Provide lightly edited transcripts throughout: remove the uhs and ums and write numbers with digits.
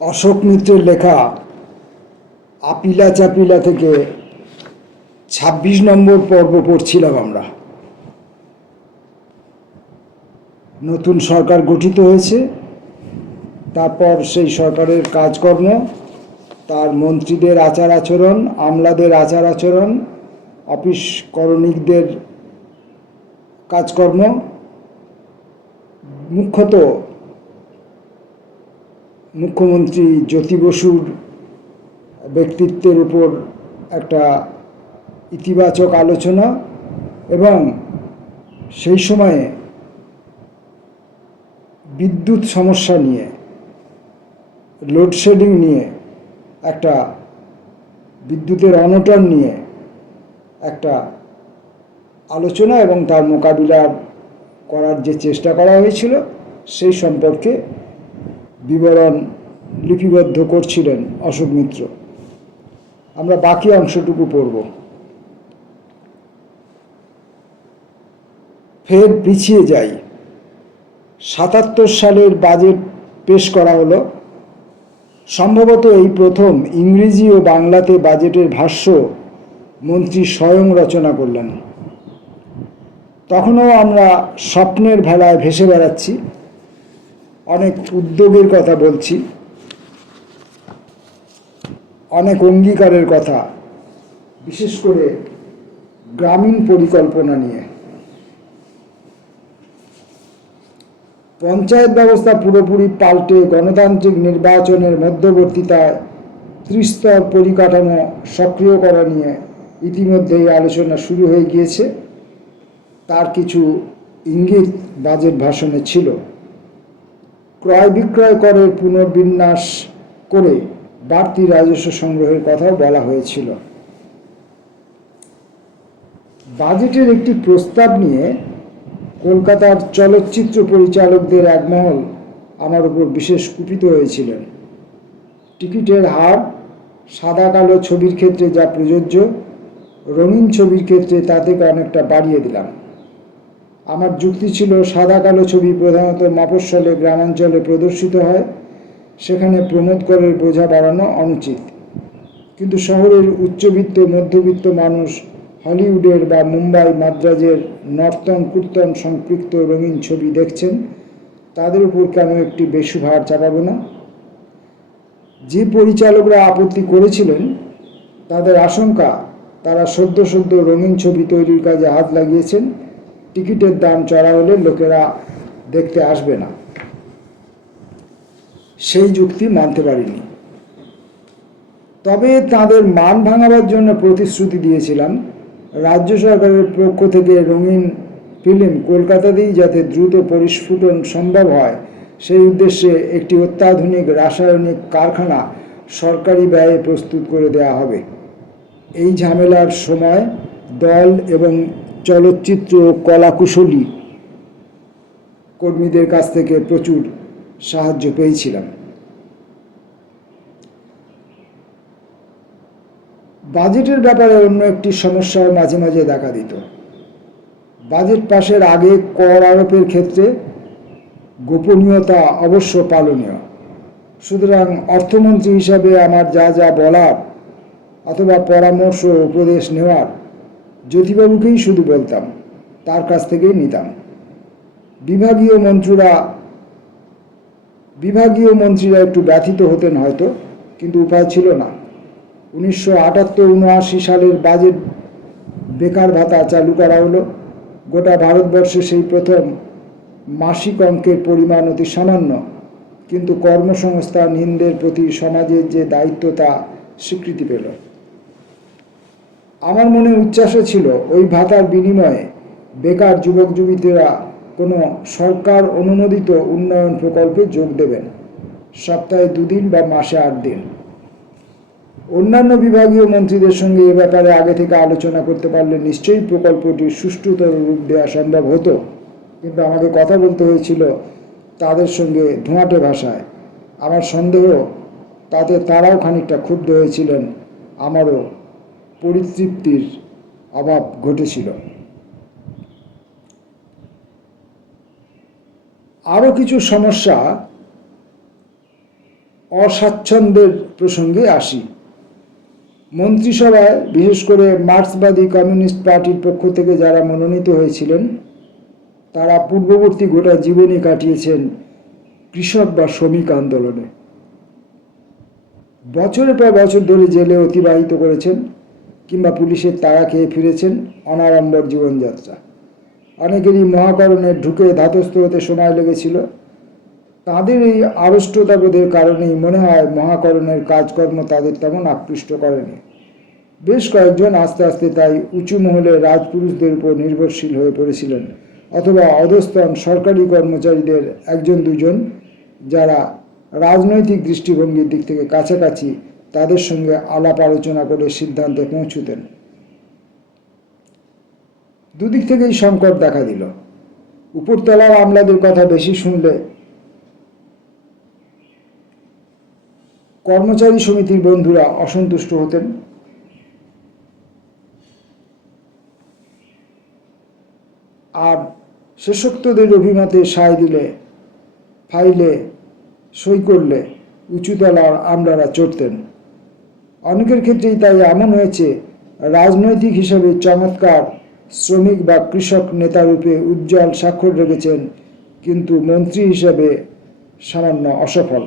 অশোক মিত্রের লেখা আপিলা চাপিলা থেকে ২৬ নম্বর পর্ব পড়ছিলাম আমরা। নতুন সরকার গঠিত হয়েছে, তারপর সেই সরকারের কাজকর্ম, তার মন্ত্রীদের আচার আচরণ, আমলাদের আচার আচরণ, অফিস করণিকদের কাজকর্ম, মুখ্যত মুখ্যমন্ত্রী জ্যোতি বসুর ব্যক্তিত্বের উপর একটা ইতিবাচক আলোচনা এবং সেই সময়ে বিদ্যুৎ সমস্যা নিয়ে, লোডশেডিং নিয়ে, একটা বিদ্যুতের অনটন নিয়ে একটা আলোচনা এবং তার মোকাবিলা করার যে চেষ্টা করা হয়েছিল সেই সম্পর্কে বিবরণ লিপিবদ্ধ করছিলেন অশোক মিত্র। আমরা বাকি অংশটুকু পড়ব। ফের পিছিয়ে যাই। ৭৭ সালের বাজেট পেশ করা হলো। সম্ভবত এই প্রথম ইংরেজি ও বাংলাতে বাজেটের ভাষ্য মন্ত্রী স্বয়ং রচনা করলেন। তখনও আমরা স্বপ্নের ভেলায় ভেসে বেড়াচ্ছি, অনেক উদ্যোগের কথা বলছি, অনেক অঙ্গীকারের কথা, বিশেষ করে গ্রামীণ পরিকল্পনা নিয়ে। পঞ্চায়েত ব্যবস্থা পুরোপুরি পাল্টে গণতান্ত্রিক নির্বাচনের মধ্যবর্তীতায় ত্রিস্তর পরিকাঠামো সক্রিয় করা নিয়ে ইতিমধ্যেই আলোচনা শুরু হয়ে গিয়েছে। তার কিছু ইঙ্গিত বাজেট ভাষণে ছিল। ক্রয় বিক্রয় করের পুনর্বিন্যাস করে বাড়তি রাজস্ব সংগ্রহের কথাও বলা হয়েছিল। বাজেটের একটি প্রস্তাব নিয়ে কলকাতার চলচ্চিত্র পরিচালকদের একমহল আমার উপর বিশেষ কুপিত হয়েছিলেন। টিকিটের হার সাদা কালো ছবির ক্ষেত্রে যা প্রযোজ্য, রঙিন ছবির ক্ষেত্রে তা থেকে অনেকটা বাড়িয়ে দিলাম। আমার যুক্তি ছিল, সাদা কালো ছবি প্রধানত মফস্বলে, গ্রামাঞ্চলে প্রদর্শিত হয়, সেখানে প্রমোদ করের বোঝা বাড়ানো অনুচিত। কিন্তু শহরের উচ্চবিত্ত মধ্যবিত্ত মানুষ হলিউডের বা মুম্বাই মাদ্রাজের নর্তন কীর্তন সম্পৃক্ত রঙিন ছবি দেখছেন, তাদের উপর কেন একটি বেসুভার চাপাবো না? যে পরিচালকরা আপত্তি করেছিলেন তাদের আশঙ্কা, তারা সদ্য রঙিন ছবি তৈরির কাজে হাত লাগিয়েছেন, টিকিটের দাম চড়া হলে লোকেরা দেখতে আসবে না। সেই যুক্তি মানতে পারিনি। তবে তাদের মান ভাঙাবার জন্য প্রতিশ্রুতি দিয়েছিলাম, রাজ্য সরকারের পক্ষ থেকে রঙিন ফিল্ম কলকাতাতেই যাতে দ্রুত পরিস্ফুটন সম্ভব হয়, সেই উদ্দেশ্যে একটি অত্যাধুনিক রাসায়নিক কারখানা সরকারি ব্যয়ে প্রস্তুত করে দেওয়া হবে। এই ঝামেলার সময় দল এবং চলচ্চিত্র কলাকুশলী কর্মীদের কাছ থেকে প্রচুর সাহায্য পেয়েছিলাম। বাজেটের ব্যাপারে অন্য একটি সমস্যাও মাঝে মাঝে দেখা দিত। বাজেট পাশের আগে কর আরোপের ক্ষেত্রে গোপনীয়তা অবশ্য পালনীয়। সুতরাং অর্থমন্ত্রী হিসাবে আমার যা যা বলার অথবা পরামর্শ উপদেশ নেওয়ার জ্যোতিবাবুকেই শুধু বলতাম, তার কাছ থেকেই নিতাম। বিভাগীয় মন্ত্রীরা একটু ব্যথিত হতেন হয়তো, কিন্তু উপায় ছিল না। 1978-79 সালের বাজেট বেকার ভাতা চালু করা হলো। গোটা ভারতবর্ষে সেই প্রথম। মাসিক অঙ্কের পরিমাণ অতি সামান্য, কিন্তু কর্মসংস্থানহীনদের প্রতি সমাজের যে দায়িত্ব তা স্বীকৃতি পেল। আমার মনে উচ্ছ্বাস ছিল, ওই ভাতার বিনিময়ে বেকার যুবক যুবতীরা কোনো সরকার অনুমোদিত উন্নয়ন প্রকল্পে যোগ দেবেন, সপ্তাহে 2 দিন বা মাসে 8 দিন। অন্যান্য বিভাগীয় মন্ত্রীদের সঙ্গে এ ব্যাপারে আগে থেকে আলোচনা করতে পারলে নিশ্চয়ই প্রকল্পটির সুষ্ঠুতর রূপ দেওয়া সম্ভব হতো, কিন্তু আমাকে কথা বলতে হয়েছিল তাদের সঙ্গে ধোঁয়াটে ভাষায়। আমার সন্দেহ, তাতে তারাও খানিকটা ক্ষুব্ধ হয়েছিলেন, আমারও পরিতৃপ্তির অভাব ঘটেছিল। আরও কিছু সমস্যা অস্বাচ্ছন্দ্যের প্রসঙ্গে আসি। মন্ত্রিসভায় বিশেষ করে মার্ক্সবাদী কমিউনিস্ট পার্টির পক্ষ থেকে যারা মনোনীত হয়েছিলেন তারা পূর্ববর্তী গোটা জীবনই কাটিয়েছেন কৃষক বা শ্রমিক আন্দোলনে। বছরের পর বছর ধরে জেলে অতিবাহিত করেছেন কিংবা পুলিশের তাড়া খেয়ে ফিরেছেন অনাড়ম্বর জীবনযাত্রা। অনেকেরই মহাকরণে ঢুকে ধাতস্থ হতে সময় লেগেছিল। তাদের এই আড়ষ্টতাবোধের কারণেই মনে হয় মহাকরণের কাজকর্ম তাদের তেমন আকৃষ্ট করেনি। বেশ কয়েকজন আস্তে আস্তে তাই উঁচু মহলের রাজপুরুষদের উপর নির্ভরশীল হয়ে পড়েছিলেন, অথবা অধস্তন সরকারি কর্মচারীদের একজন দুজন যারা রাজনৈতিক দৃষ্টিভঙ্গির দিক থেকে কাছাকাছি তাদের সঙ্গে আলাপ আলোচনা করে সিদ্ধান্তে পৌঁছতেন। দুদিক থেকেই সংকট দেখা দিল। উপরতলার আমলাদের কথা বেশি শুনলে কর্মচারী সমিতির বন্ধুরা অসন্তুষ্ট হতেন, আর শেষোক্তদের অভিমতে সায় দিলে ফাইলে সই করলে উঁচুতলার আমলারা চড়তেন। অনেকের ক্ষেত্রেই তাই এমন হয়েছে, রাজনৈতিক হিসাবে চমৎকার শ্রমিক বা কৃষক নেতারূপে উজ্জ্বল স্বাক্ষর রেখেছেন, কিন্তু মন্ত্রী হিসাবে সামান্য অসফল।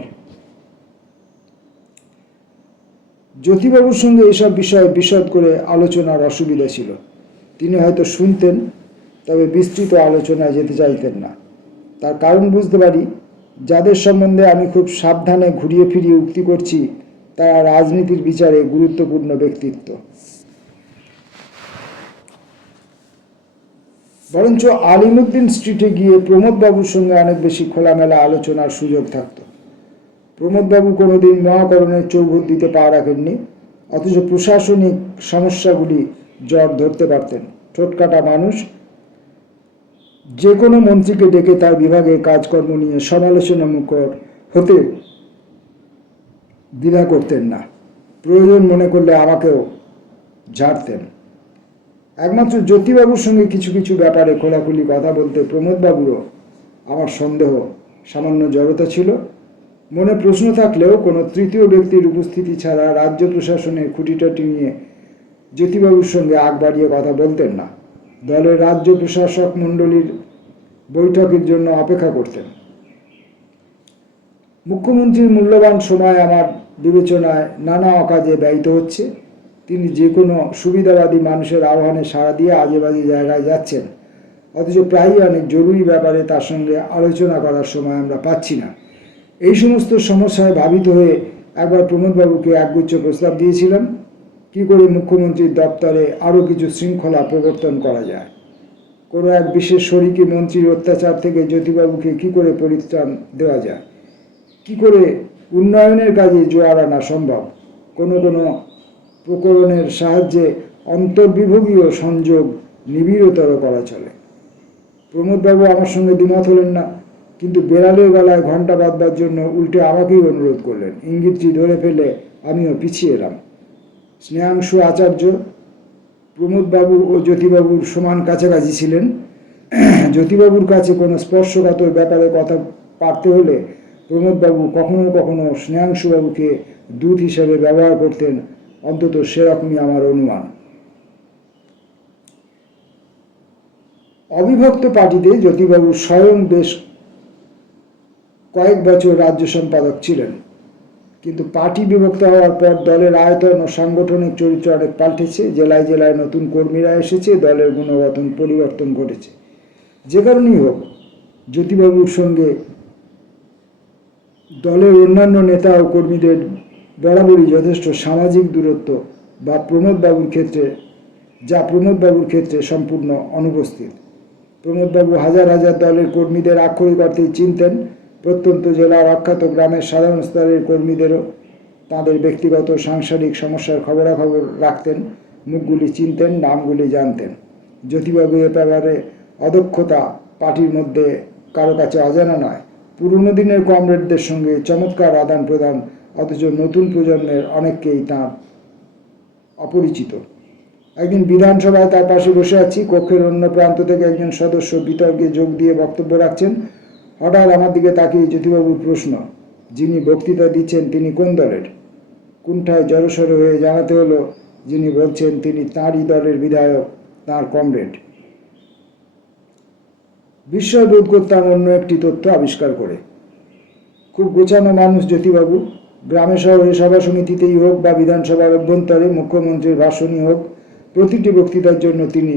জ্যোতিবাবুর সঙ্গে এসব বিষয়ে বিশদ করে আলোচনার অসুবিধা ছিল। তিনি হয়তো শুনতেন, তবে বিস্তৃত আলোচনায় যেতে চাইতেন না। তার কারণ বুঝতে পারি। যাদের সম্বন্ধে আমি খুব সাবধানে ঘুরিয়ে ফিরিয়ে উক্তি করছি তারা রাজনীতির বিচারে গুরুত্বপূর্ণ ব্যক্তিত্ব। বরঞ্চ আলিমুদ্দিন স্ট্রিটে গিয়ে প্রমোদবাবুর সঙ্গে অনেক বেশি খোলামেলা আলোচনার সুযোগ থাকত। প্রমোদবাবু কোনোদিন মহাকরণের চৌঘর দিতে পা রাখেননি, অথচ প্রশাসনিক সমস্যাগুলি জট ধরতে পারতেন। ঠোঁটকাটা মানুষ, যে কোনো মন্ত্রীকে ডেকে তার বিভাগের কাজকর্ম নিয়ে সমালোচনামুখর হতে দ্বিধা করতেন না। প্রয়োজন মনে করলে আমাকেও ঝাড়তেন। একমাত্র জ্যোতিবাবুর সঙ্গে কিছু কিছু ব্যাপারে খোলাখুলি কথা বলতে প্রমোদবাবুরও আমার সন্দেহ সামান্য জড়তা ছিল। মনে প্রশ্ন থাকলেও কোনো তৃতীয় ব্যক্তির উপস্থিতি ছাড়া রাজ্য প্রশাসনের খুঁটিটাটি নিয়ে জ্যোতিবাবুর সঙ্গে আগ বাড়িয়ে কথা বলতেন না। দলের রাজ্য প্রশাসক মণ্ডলীর বৈঠকের জন্য অপেক্ষা করতেন। মুখ্যমন্ত্রীর মূল্যবান সময় আমার বিবেচনায় নানা অকাজে ব্যয়িত হচ্ছে। তিনি যে কোনো সুবিধাবাদী মানুষের আহ্বানে সাড়া দিয়ে আজে বাজে জায়গায় যাচ্ছেন, অথচ প্রায়ই অনেক জরুরি ব্যাপারে তার সঙ্গে আলোচনা করার সময় আমরা পাচ্ছি না। এই সমস্ত সমস্যায় ভাবিত হয়ে একবার প্রমোদবাবুকে একগুচ্ছ প্রস্তাব দিয়েছিলাম, কি করে মুখ্যমন্ত্রীর দপ্তরে আরও কিছু শৃঙ্খলা প্রবর্তন করা যায়। কোনো এক বিশেষ শরিকি মন্ত্রীর অত্যাচার থেকে জ্যোতিবাবুকে কি করে পরিত্রাণ দেওয়া যায়, কি করে উন্নয়নের কাজে জোয়ার আনা সম্ভব, কোনো কোনো প্রকরণের সাহায্যে অন্তর্বিভাগীয় সংযোগ নিবিড়তর করা চলে। প্রমোদবাবু আমার সঙ্গে দ্বিমত হলেন না, কিন্তু বেড়ালের গলায় ঘণ্টা বাঁধবার জন্য উল্টে আমাকেই অনুরোধ করলেন। ইঙ্গিতটি ধরে ফেলে আমিও পিছিয়ে এলাম। স্নেহাংশু আচার্য প্রমোদবাবু ও জ্যোতিবাবুর সমান কাছাকাছি ছিলেন। জ্যোতিবাবুর কাছে কোনো স্পর্শকাতর ব্যাপারে কথা পারতে হলে প্রমোদবাবু কখনো কখনো স্নেহাংশুবাবুকে দূত হিসেবে ব্যবহার করতেন, অন্তত সেরকমই আমার অনুমান। অবিভক্ত পার্টিতে জ্যোতিবাবু স্বয়ং বেশ কয়েক বছর রাজ্য সম্পাদক ছিলেন, কিন্তু পার্টি বিভক্ত হওয়ার পর দলের আয়তন ও সাংগঠনিক চরিত্র অনেক পাল্টেছে। জেলায় জেলায় নতুন কর্মীরা এসেছে, দলের গুণগত পরিবর্তন ঘটেছে। যে কারণেই হোক, জ্যোতিবাবুর সঙ্গে দলের অন্যান্য নেতা ও কর্মীদের বরাবরই যথেষ্ট সামাজিক দূরত্ব প্রমোদবাবুর ক্ষেত্রে সম্পূর্ণ অনুপস্থিত। প্রমোদবাবু হাজার হাজার দলের কর্মীদের আক্ষরিক অর্থেই চিনতেন। প্রত্যন্ত জেলার অখ্যাত গ্রামের সাধারণ স্তরের কর্মীদেরও তাদের ব্যক্তিগত সাংসারিক সমস্যার খবরাখবর রাখতেন, মুখগুলি চিনতেন, নামগুলি জানতেন। জ্যোতিবাবু এ ব্যাপারে অদক্ষতা পার্টির মধ্যে কারো কাছে অজানা নয়। পুরনো দিনের কমরেডদের সঙ্গে চমৎকার আদান প্রদান, অথচ নতুন প্রজন্মের অনেককেই তাঁর অপরিচিত। একদিন বিধানসভায় তার পাশে বসে আছি, কক্ষের অন্য প্রান্ত থেকে একজন সদস্য বিতর্কে যোগ দিয়ে বক্তব্য রাখছেন। হঠাৎ আমার দিকে তাকিয়ে জ্যোতিবাবুর প্রশ্ন, যিনি বক্তৃতা দিচ্ছেন তিনি কোন দলের? কুণ্ঠায় জড়সড় হয়ে জানাতে হলো যিনি বলছেন তিনি তাঁরই দলের বিধায়ক, তাঁর কমরেড। বিস্ময় বোধ করতাম অন্য একটি তথ্য আবিষ্কার করে। খুব গোছানো মানুষ জ্যোতিবাবু। গ্রামে শহরে সভা সমিতিতেই হোক বা বিধানসভার অভ্যন্তরে মুখ্যমন্ত্রীর ভাষণই হোক, প্রতিটি বক্তৃতার জন্য তিনি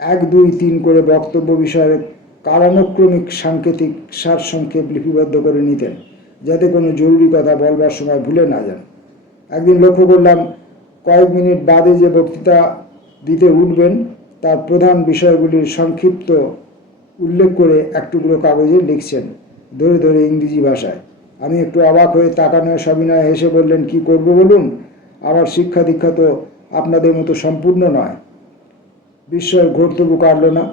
1, 2, 3 করে বক্তব্য বিষয়ের কালানুক্রমিক সাংকেতিক সারসংক্ষেপ লিপিবদ্ধ করে নিতেন, যাতে কোনো জরুরি কথা বলবার সময় ভুলে না যান। একদিন লক্ষ্য করলাম কয়েক মিনিট বাদে যে বক্তৃতা দিতে উঠবেন তার প্রধান বিষয়গুলির সংক্ষিপ্ত উল্লেখ করে এক টুকরো কাগজে লিখছেন, ধরে ধরে ইংরেজি ভাষায়। আমি একটু অবাক হয়ে তাকানোয় সবিনয়ে হেসে বললেন, কি করব বলুন, আমার শিক্ষা দীক্ষা তো আপনাদের মতো সম্পূর্ণ নয়। বিস্ময়ের ঘোর তবু কাটল না।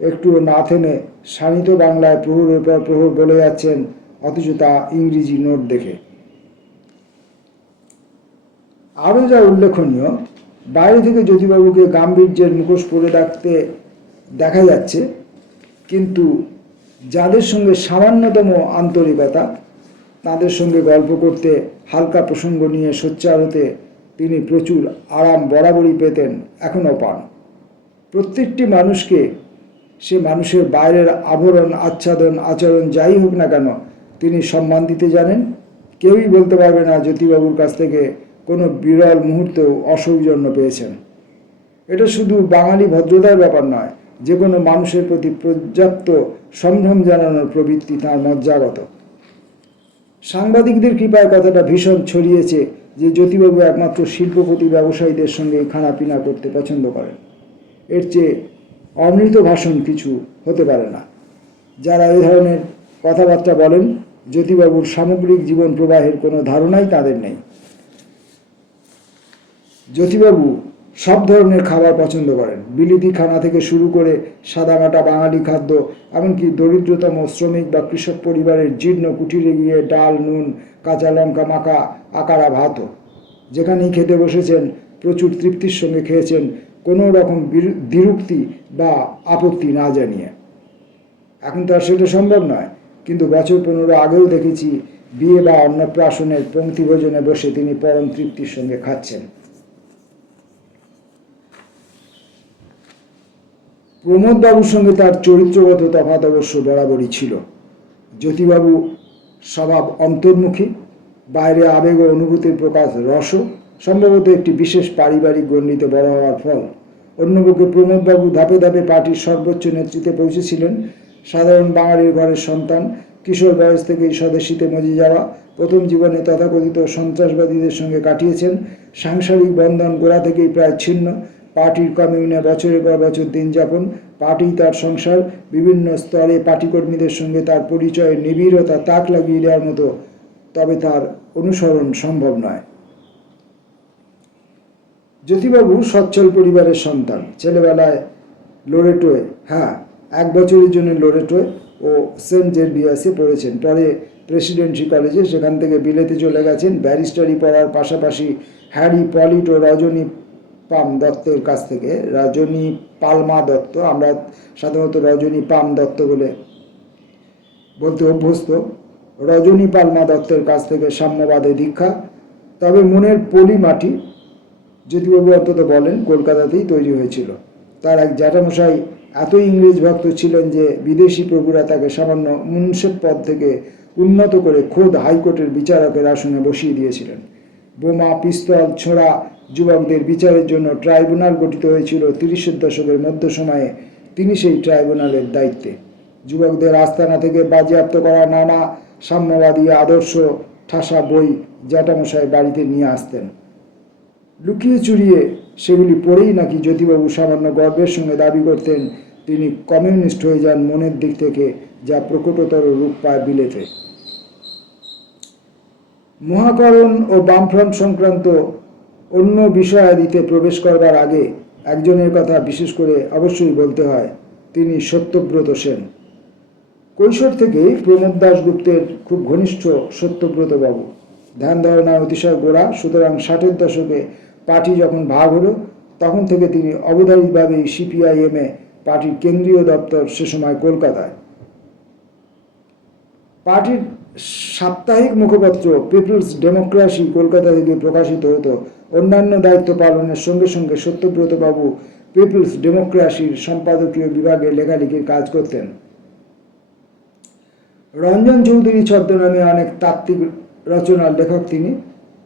একটুও না থেমে শানিত বাংলায় প্রহরের পর প্রহর বলে যাচ্ছেন, অথচ তা ইংরেজি নোট দেখে। আরও যা উল্লেখনীয়, বাইরে থেকে জ্যোতিবাবুকে গাম্ভীর্যের মুখোশ পরে রাখতে দেখা যাচ্ছে, কিন্তু যাদের সঙ্গে সামান্যতম আন্তরিকতা, তাদের সঙ্গে গল্প করতে, হালকা প্রসঙ্গ নিয়ে সোচ্চার হতে তিনি প্রচুর আরাম বরাবরই পেতেন, এখনও পান। প্রত্যেকটি মানুষকে, সে মানুষের বাইরের আবরণ, আচ্ছাদন, আচরণ যাই হোক না কেন, তিনি সম্মান দিতে জানেন। কেউই বলতে পারবে না জ্যোতিবাবুর কাছ থেকে কোনো বিরল মুহূর্তেও অসৌজন্য পেয়েছেন। এটা শুধু বাঙালি ভদ্রতার ব্যাপার নয়, যে কোনো মানুষের প্রতি পর্যাপ্ত সম্ভ্রম জানানোর প্রবৃত্তি তাঁর মজ্জাগত। সাংবাদিকদের কৃপায় কথাটা ভীষণ ছড়িয়েছে যে জ্যোতিবাবু একমাত্র শিল্পপতি ব্যবসায়ীদের সঙ্গে খানাপিনা করতে পছন্দ করেন। এর চেয়ে অমৃত ভাষণ কিছু হতে পারে না। যারা এই ধরনের কথাবার্তা বলেন, জ্যোতিবাবুর সামগ্রিক জীবন প্রবাহের কোনো ধারণাই তাদের নেই। জ্যোতিবাবু সব ধরনের খাবার পছন্দ করেন, বিলিতি খানা থেকে শুরু করে সাদামাটা বাঙালি খাদ্য, এমনকি দরিদ্রতম শ্রমিক বা কৃষক পরিবারের জীর্ণ কুটিরে গিয়ে ডাল, নুন, কাঁচা লঙ্কা মাখা আকারা ভাতও। যেখানেই খেতে বসেছেন প্রচুর তৃপ্তির সঙ্গে খেয়েছেন, কোনো রকম দ্বিরুক্তি বা আপত্তি না জানিয়ে। এখন তো আর সেটা সম্ভব নয়, কিন্তু বছর 15 আগেও দেখেছি বিয়ে বা অন্নপ্রাশনের পঙ্ক্তি ভোজনে বসে তিনি পরম তৃপ্তির সঙ্গে খাচ্ছেন। প্রমোদবাবুর সঙ্গে তার চরিত্রগত তফাৎ অবশ্য বরাবরই ছিল। জ্যোতিবাবু স্বভাব অন্তর্মুখী, বাইরে আবেগ ও অনুভূতির প্রকাশ রস, সম্ভবত একটি বিশেষ পারিবারিক গণ্ডিতে বড় হওয়ার ফল। অন্যপক্ষে প্রমোদবাবু ধাপে ধাপে পার্টির সর্বোচ্চ নেতৃত্বে পৌঁছেছিলেন। সাধারণ বাঙালির ঘরের সন্তান, কিশোর বয়স থেকেই স্বদেশীতে মজে যাওয়া, প্রথম জীবনে তথাকথিত সন্ত্রাসবাদীদের সঙ্গে কাটিয়েছেন। সাংসারিক বন্ধন গোড়া থেকেই প্রায় ছিন্ন। পার্টির কমিউনে বছরের পর বছর দিন যাপন, পার্টি তার সংসার। বিভিন্ন স্তরে পার্টিকর্মীদের সঙ্গে তার পরিচয়ের নিবিড়তা তাক লাগিয়ে দেওয়ার মতো, তবে তার অনুসরণ সম্ভব নয়। জ্যোতিবাবু সচ্ছল পরিবারের সন্তান। ছেলেবেলায় লোরেটোয়, 1 বছরের জন্য লোরেটোয় ও সেন্ট জেভিয়ার্সে পড়েছেন। পরে প্রেসিডেন্সি কলেজে, সেখান থেকে বিলেতে চলে গেছেন ব্যারিস্টারি পড়ার পাশাপাশি হ্যারি পলিট ও রজনী পাম দত্তের কাছ থেকে। রজনী পালমা দত্ত, আমরা সাধারণত রজনী পাম দত্ত বলে বলতে অভ্যস্ত। রজনী পালমা দত্তের কাছ থেকে সাম্যবাদে দীক্ষা। তবে মনের পলি মাটি, জ্যোতিবাবু অন্তত বলেন, কলকাতাতেই তৈরি হয়েছিল। তার এক জ্যাঠামশাই এতই ইংরেজ ভক্ত ছিলেন যে বিদেশি প্রভুরা তাকে সামান্য মুন্সেফ পদ থেকে উন্নত করে খোদ হাইকোর্টের বিচারকের আসনে বসিয়ে দিয়েছিলেন। বোমা, পিস্তল ছোড়া যুবকদের বিচারের জন্য ট্রাইব্যুনাল গঠিত হয়েছিল 30-এর দশকের মধ্য সময়ে। তিনি সেই ট্রাইব্যুনালের দায়িত্বে। যুবকদের আস্তানা থেকে বাজেয়াপ্ত করা নানা সাম্যবাদী আদর্শ ঠাসা বই জ্যাঠামশাই বাড়িতে নিয়ে আসতেন। লুকিয়ে চুরিয়ে সেগুলি পড়েই নাকি জ্যোতিবাবু সামান্য গর্বের সঙ্গে দাবি করতেন তিনি কমিউনিস্ট হয়ে যান মনের দিক থেকে, যা প্রকটতর রূপ পায় বিলেতে। মহাকরণ ও বামফ্রন্ট সংক্রান্ত অন্য বিষয়াদিতে প্রবেশ করবার আগে একজনের কথা বিশেষ করে অবশ্যই বলতে হয়, তিনি সত্যব্রত সেন। কৈশোর থেকেই প্রমোদ দাশগুপ্তের খুব ঘনিষ্ঠ সত্যব্রত বাবু। ধ্যান ধারণায় অতিশয় গোড়া, সুতরাং 60-এর দশকে পার্টি যখন ভাগ হলো তখন থেকে তিনি অবধারিতভাবেই সিপিআইএমে, পার্টির কেন্দ্রীয় দপ্তর সে সময় কলকাতায়। পার্টির সাপ্তাহিক মুখপত্র পিপলস ডেমোক্রেসি কলকাতা থেকে প্রকাশিত হতো। অন্যান্য দায়িত্ব পালনের সঙ্গে সঙ্গে সত্যব্রত বাবু পিপলস ডেমোক্রেসির সম্পাদকীয় বিভাগে লেখালেখির কাজ করতেন। রঞ্জন চৌধুরী ছদ্মনামে অনেক তাত্ত্বিক রচনার লেখক তিনি।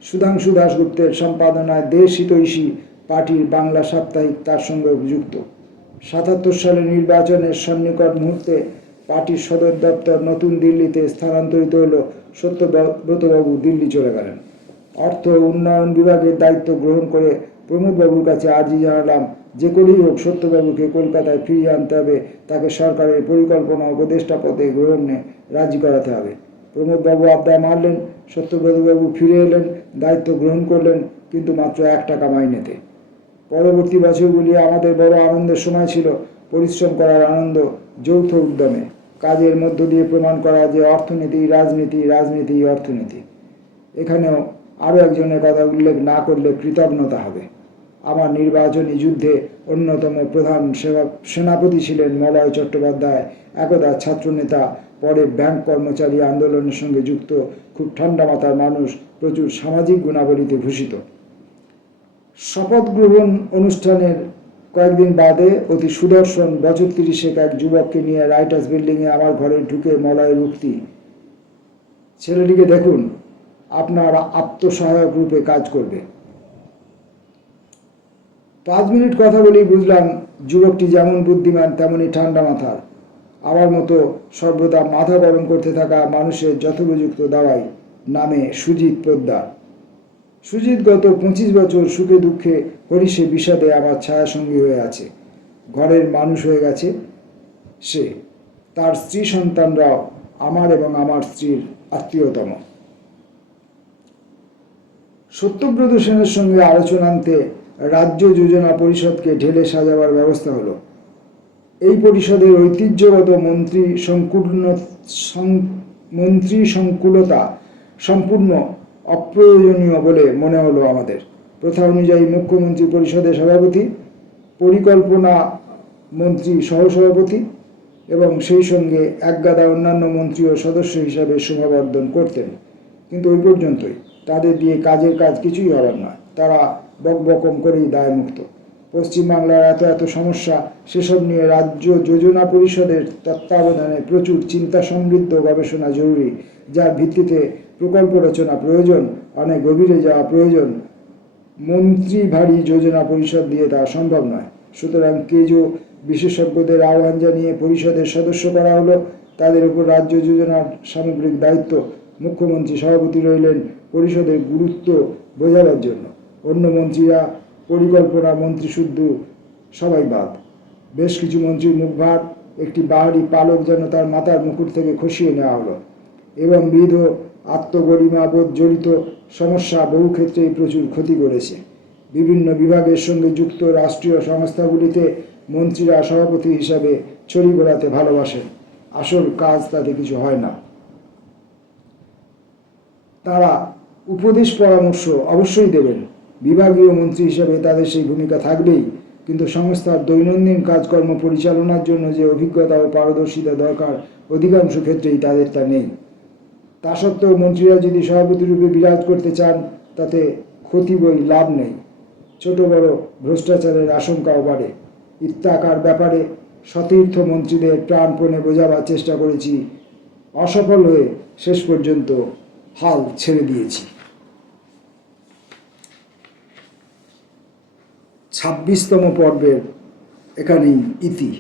সুধাংশু দাশগুপ্তের সম্পাদনায় দেশ হিতৈষী পার্টির বাংলা সাপ্তাহিক তার সঙ্গে যুক্ত। ৭৭ সালে নির্বাচনের সন্নিকট মুহূর্তে পার্টির সদর দপ্তর নতুন দিল্লিতে স্থানান্তরিত হল। সত্যব্রতবাবু দিল্লি চলে গেলেন। অর্থ উন্নয়ন বিভাগের দায়িত্ব গ্রহণ করে প্রমোদবাবুর কাছে আর্জি জানালাম, যে করেই হোক সত্যবাবুকে কলকাতায় ফিরিয়ে আনতে হবে, তাকে সরকারের পরিকল্পনা উপদেষ্টা পদে গ্রহণে রাজি করাতে হবে। প্রমোদবাবু আবদার মানলেন। সত্যব্রতবাবু ফিরে এলেন, দায়িত্ব গ্রহণ করলেন, কিন্তু মাত্র 1 টাকা মাইনেতে। পরবর্তী বছরগুলি আমাদের বড় আনন্দের সময় ছিল। পরিশ্রম করার আনন্দ, যৌথ উদ্যমে কাজের মধ্য দিয়ে প্রমাণ করা যে অর্থনীতি রাজনীতি, রাজনীতি অর্থনীতি। এখানেও আরও একজনের কথা উল্লেখ না করলে কৃতজ্ঞতা হবে। আমার নির্বাচনী যুদ্ধে অন্যতম প্রধান সেনাপতি ছিলেন মলয় চট্টোপাধ্যায়, একদা ছাত্রনেতা, পরে ব্যাংক কর্মচারী আন্দোলনের সঙ্গে যুক্ত, খুব ঠান্ডা মাথার মানুষ, প্রচুর সামাজিক গুণাবলীতে ভূষিত। শপথ গ্রহণ অনুষ্ঠানের কয়েকদিন বাদে অতি সুদর্শন বছর 30 এক যুবককে নিয়ে রাইটার্স বিল্ডিংয়ে আমার ঘরে ঢুকে মলয়ের উক্তি, ছেলেটিকে দেখুন, আপনার আত্মসহায়ক রূপে কাজ করবে। 5 মিনিট কথা বলেই বুঝলাম যুবকটি যেমন বুদ্ধিমান তেমনই ঠান্ডা মাথার। আমার মতো সর্বদা মাথা গরম করতে থাকা মানুষের যথোপযুক্ত দাওয়াই। নামে সুজিত পোদ্দার। সুজিত গত 25 বছর সুখে দুঃখে হরিষে বিষাদে আমার ছায়াসঙ্গী হয়ে আছে। ঘরের মানুষ হয়ে গেছে সে। তার স্ত্রী সন্তানরাও আমার এবং আমার স্ত্রীর আত্মীয়তম। সত্যব্রত সেনের সঙ্গে আলোচনান্তে রাজ্য যোজনা পরিষদকে ঢেলে সাজাবার ব্যবস্থা হলো। এই পরিষদের ঐতিহ্যগত মন্ত্রী সংকুলতা সম্পূর্ণ অপ্রয়োজনীয় বলে মনে হলো আমাদের। প্রথা অনুযায়ী মুখ্যমন্ত্রী পরিষদের সভাপতি, পরিকল্পনা মন্ত্রী সহসভাপতি এবং সেই সঙ্গে একগাদা অন্যান্য মন্ত্রীও সদস্য হিসাবে শোভাবর্ধন করতেন। কিন্তু ওই পর্যন্তই। তাদের দিয়ে কাজের কাজ কিছুই হবার নয়। তারা বকবকম করেই দায়মুক্ত। পশ্চিমবাংলার এত সমস্যা, সেসব নিয়ে রাজ্য যোজনা পরিষদের তত্ত্বাবধানে প্রচুর চিন্তা সমৃদ্ধ গবেষণা জরুরি, যার ভিত্তিতে প্রকল্প রচনা প্রয়োজন, অনেক গভীরে যাওয়া প্রয়োজন। মন্ত্রী ভারী যোজনা পরিষদ দিয়ে তা সম্ভব নয়। সুতরাং কেজো বিশেষজ্ঞদের আহ্বান জানিয়ে পরিষদের সদস্য করা হলো। তাদের উপর রাজ্য যোজনার সামগ্রিক দায়িত্ব। মুখ্যমন্ত্রী সভাপতি রইলেন পরিষদের গুরুত্ব বোঝাবার জন্য। অন্য মন্ত্রীরা, পরিকল্পনা মন্ত্রী শুদ্ধ, সবাই বাদ। বেশ কিছু মন্ত্রীর মুখভার, একটি বাহারি পালক যেন তার মাথার মুকুট থেকে খসিয়ে নেওয়া হলো। এবং বিধ আত্মগরিমাবোধ জড়িত সমস্যা বহু ক্ষেত্রেই প্রচুর ক্ষতি করেছে। বিভিন্ন বিভাগের সঙ্গে যুক্ত রাষ্ট্রীয় সংস্থাগুলিতে মন্ত্রীরা সভাপতি হিসাবে ছড়ি ঘোরাতে ভালোবাসেন। আসল কাজ তাতে কিছু হয় না। তারা উপদেশ পরামর্শ অবশ্যই দেবেন। বিভাগীয় মন্ত্রী হিসাবে তাদের সেই ভূমিকা থাকবেই, কিন্তু সংস্থার দৈনন্দিন কাজকর্ম পরিচালনার জন্য যে অভিজ্ঞতা ও পারদর্শিতা দরকার, অধিকাংশ ক্ষেত্রেই তাদের তা নেই। তা সত্ত্বেও মন্ত্রীরা যদি সভাপতি রূপে বিরাজ করতে চান, তাতে ক্ষতি বই লাভ নেই। ছোট বড় ভ্রষ্টাচারের আশঙ্কাও বাড়ে। ইত্যাকার ব্যাপারে সতীর্থ মন্ত্রীদের প্রাণপণে বোঝাবার চেষ্টা করেছি, অসফল হয়ে শেষ পর্যন্ত হাল ছেড়ে দিয়েছি। 26তম পর্বের এখানেই ইতি।